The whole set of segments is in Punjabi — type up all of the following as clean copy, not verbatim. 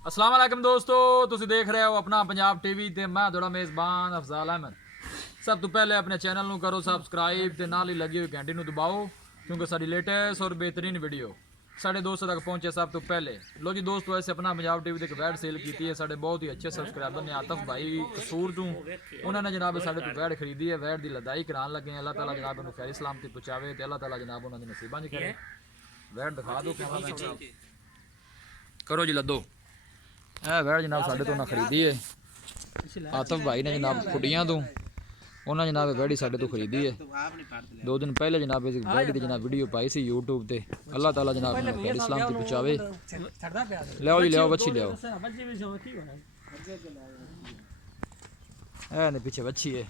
अस्सलाम वालेकुम दोस्तों, तुसी देख रहे हो अपना पंजाब टीवी ते मैं थोड़ा मेज़बान अफजाल अहमद। सब तो पहले अपने चैनल ਨੂੰ करो सबसक्राइब ਤੇ ਨਾਲ ਹੀ ਲੱਗੀ ਹੋਈ ਘੰਟੀ ਨੂੰ ਦਬਾਓ क्योंकि सारी लेटेस्ट और बेहतरीन वीडियो साढ़े दोस्तों तक पहुंचे सब तो पहले। लो जी दोस्तों, ऐसे अपना पंजाब टीवी ਤੇ ਵੈਡ ਸੇਲ ਕੀਤੀ ਹੈ ਸਾਡੇ ਬਹੁਤ ਹੀ ਅੱਛੇ ਸਬਸਕ੍ਰਾਈਬਰ ਨੇ ਆਤਫ ਭਾਈ ਕਸੂਰ ਤੋਂ। ਉਹਨਾਂ ਨੇ ਜਨਾਬ ਸਾਡੇ ਤੋਂ ਵੈਡ ਖਰੀਦੀ ਹੈ, ਵੈਡ ਦੀ ਲਦਾਈ ਕਰਾਉਣ ਲੱਗੇ ਅੱਲਾਹ ਤਾਲਾ ਜਨਾਬ ਉਹਨੂੰ ਖੈਰ ਸਲਾਮਤੀ ਪਹੁੰਚਾਵੇ ਤੇ ਅੱਲਾਹ ਤਾਲਾ ਜਨਾਬ ਉਹਨਾਂ ਦੇ ਨਸੀਬਾਂ 'ਚ ਕਰੇ। ਵੈਡ ਦਿਖਾ ਦਿਓ ਕਰੋ ਜੀ ਲੱਦੋ। ਇਹ ਵੈੜ ਜਨਾਬ ਸਾਡੇ ਤੋਂ ਨਾ ਖਰੀਦੀ ਹੈ ਆਤਫ ਭਾਈ ਨੇ ਜਨਾਬ ਖੁੱਡੀਆਂ ਤੋਂ। ਉਹਨਾਂ ਜਨਾਬ ਵੈੜੀ ਸਾਡੇ ਤੋਂ ਖਰੀਦੀ ਹੈ 2 ਦਿਨ ਪਹਿਲੇ ਜਨਾਬ ਇਸ ਵੈੜੀ ਦੀ ਜਨਾਬ ਵੀਡੀਓ ਪਾਈ ਸੀ YouTube ਤੇ। ਅੱਲਾਹ ਤਾਲਾ ਜਨਾਬ ਨੂੰ ਖੈਰ ਇਸਲਾਮ ਤੇ ਪਹੁੰਚਾਵੇ। ਲਿਆਓ ਜੀ ਲਿਆਓ, ਵੱਛੀ ਲਿਆਓ। ਇਹ ਨੇ ਪਿੱਛੇ ਵੱਛੀ ਹੈ।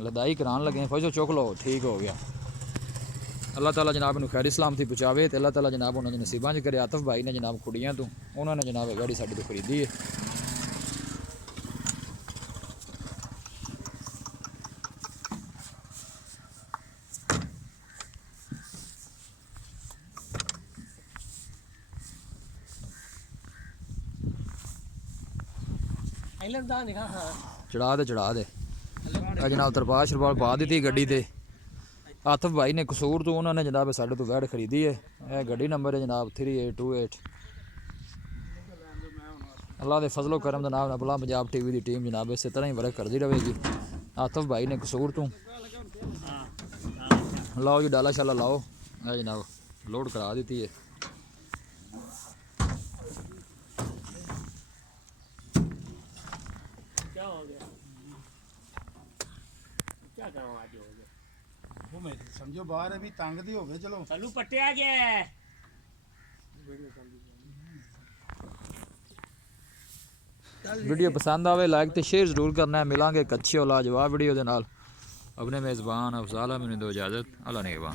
ਲਦਾਈ ਕਰਾਉਣ ਲੱਗੇ ਫੌਜੋ ਚੁੱਕ ਲਓ, ਠੀਕ ਹੋ ਗਿਆ। ਅੱਲਾਹ ਤਾਲਾ ਜਨਾਬ ਨੂੰ ਖੈਰ ਇਸਲਾਮ ਤੇ ਪਹੁੰਚਾਵੇ ਤੇ ਅੱਲਾਹ ਤਾਲਾ ਜਨਾਬ ਉਹਨਾਂ ਦੇ ਨਸੀਬਾਂ 'ਚ ਕਰੇ। ਆਤਫ ਭਾਈ ਨੇ ਜਨਾਬ ਕੁੜੀਆਂ ਤੋਂ ਉਹਨਾਂ ਨੇ ਜਨਾਬ ਗਾੜੀ ਸਾਡੇ ਤੋਂ ਖਰੀਦੀ ਹੈ। ਚੜਾ ਦੇ ਆ ਜਨਾਬ ਤਰਪਾਲ ਸ਼ਰਪਾਲ ਪਾ ਦਿੱਤੀ ਗੱਡੀ ਤੇ। ਆਤਫ ਭਾਈ ਨੇ ਕਸੂਰ ਤੋਂ ਉਹਨਾਂ ਨੇ ਜਨਾਬ ਸਾਡੇ ਤੋਂ ਵੈੜ ਖਰੀਦੀ ਹੈ। ਇਹ ਗੱਡੀ ਨੰਬਰ ਹੈ ਜਨਾਬ 3828। ਅੱਲਾਹ ਦੇ ਫਜ਼ਲੋ ਕਰਮ ਦੇ ਨਾਲ ਆਪਣਾ ਪੰਜਾਬ ਟੀਵੀ ਦੀ ਟੀਮ ਜਨਾਬ ਇਸੇ ਤਰ੍ਹਾਂ ਹੀ ਵਰਕ ਕਰਦੀ ਰਹੇਗੀ। ਆਤਫ ਭਾਈ ਨੇ ਕਸੂਰ ਤੋਂ ਲਾਓ ਜੀ ਡਾਲਾ ਸ਼ਾਲਾ ਲਾਓ। ਇਹ ਜਨਾਬ ਲੋਡ ਕਰਾ ਦਿੱਤੀ ਹੈ। समझो बाहर अभी तंग दी हो गए। चलो चलू पट्टिया गया वीडियो पसंद आवे लाइक तो शेयर जरूर करना है। मिलांगे एक अच्छी और लाजवाब वीडियो के नाल। अपने मेज़बान अफजाल अहमद दो इजाज़त। अल्लाह निगहबान।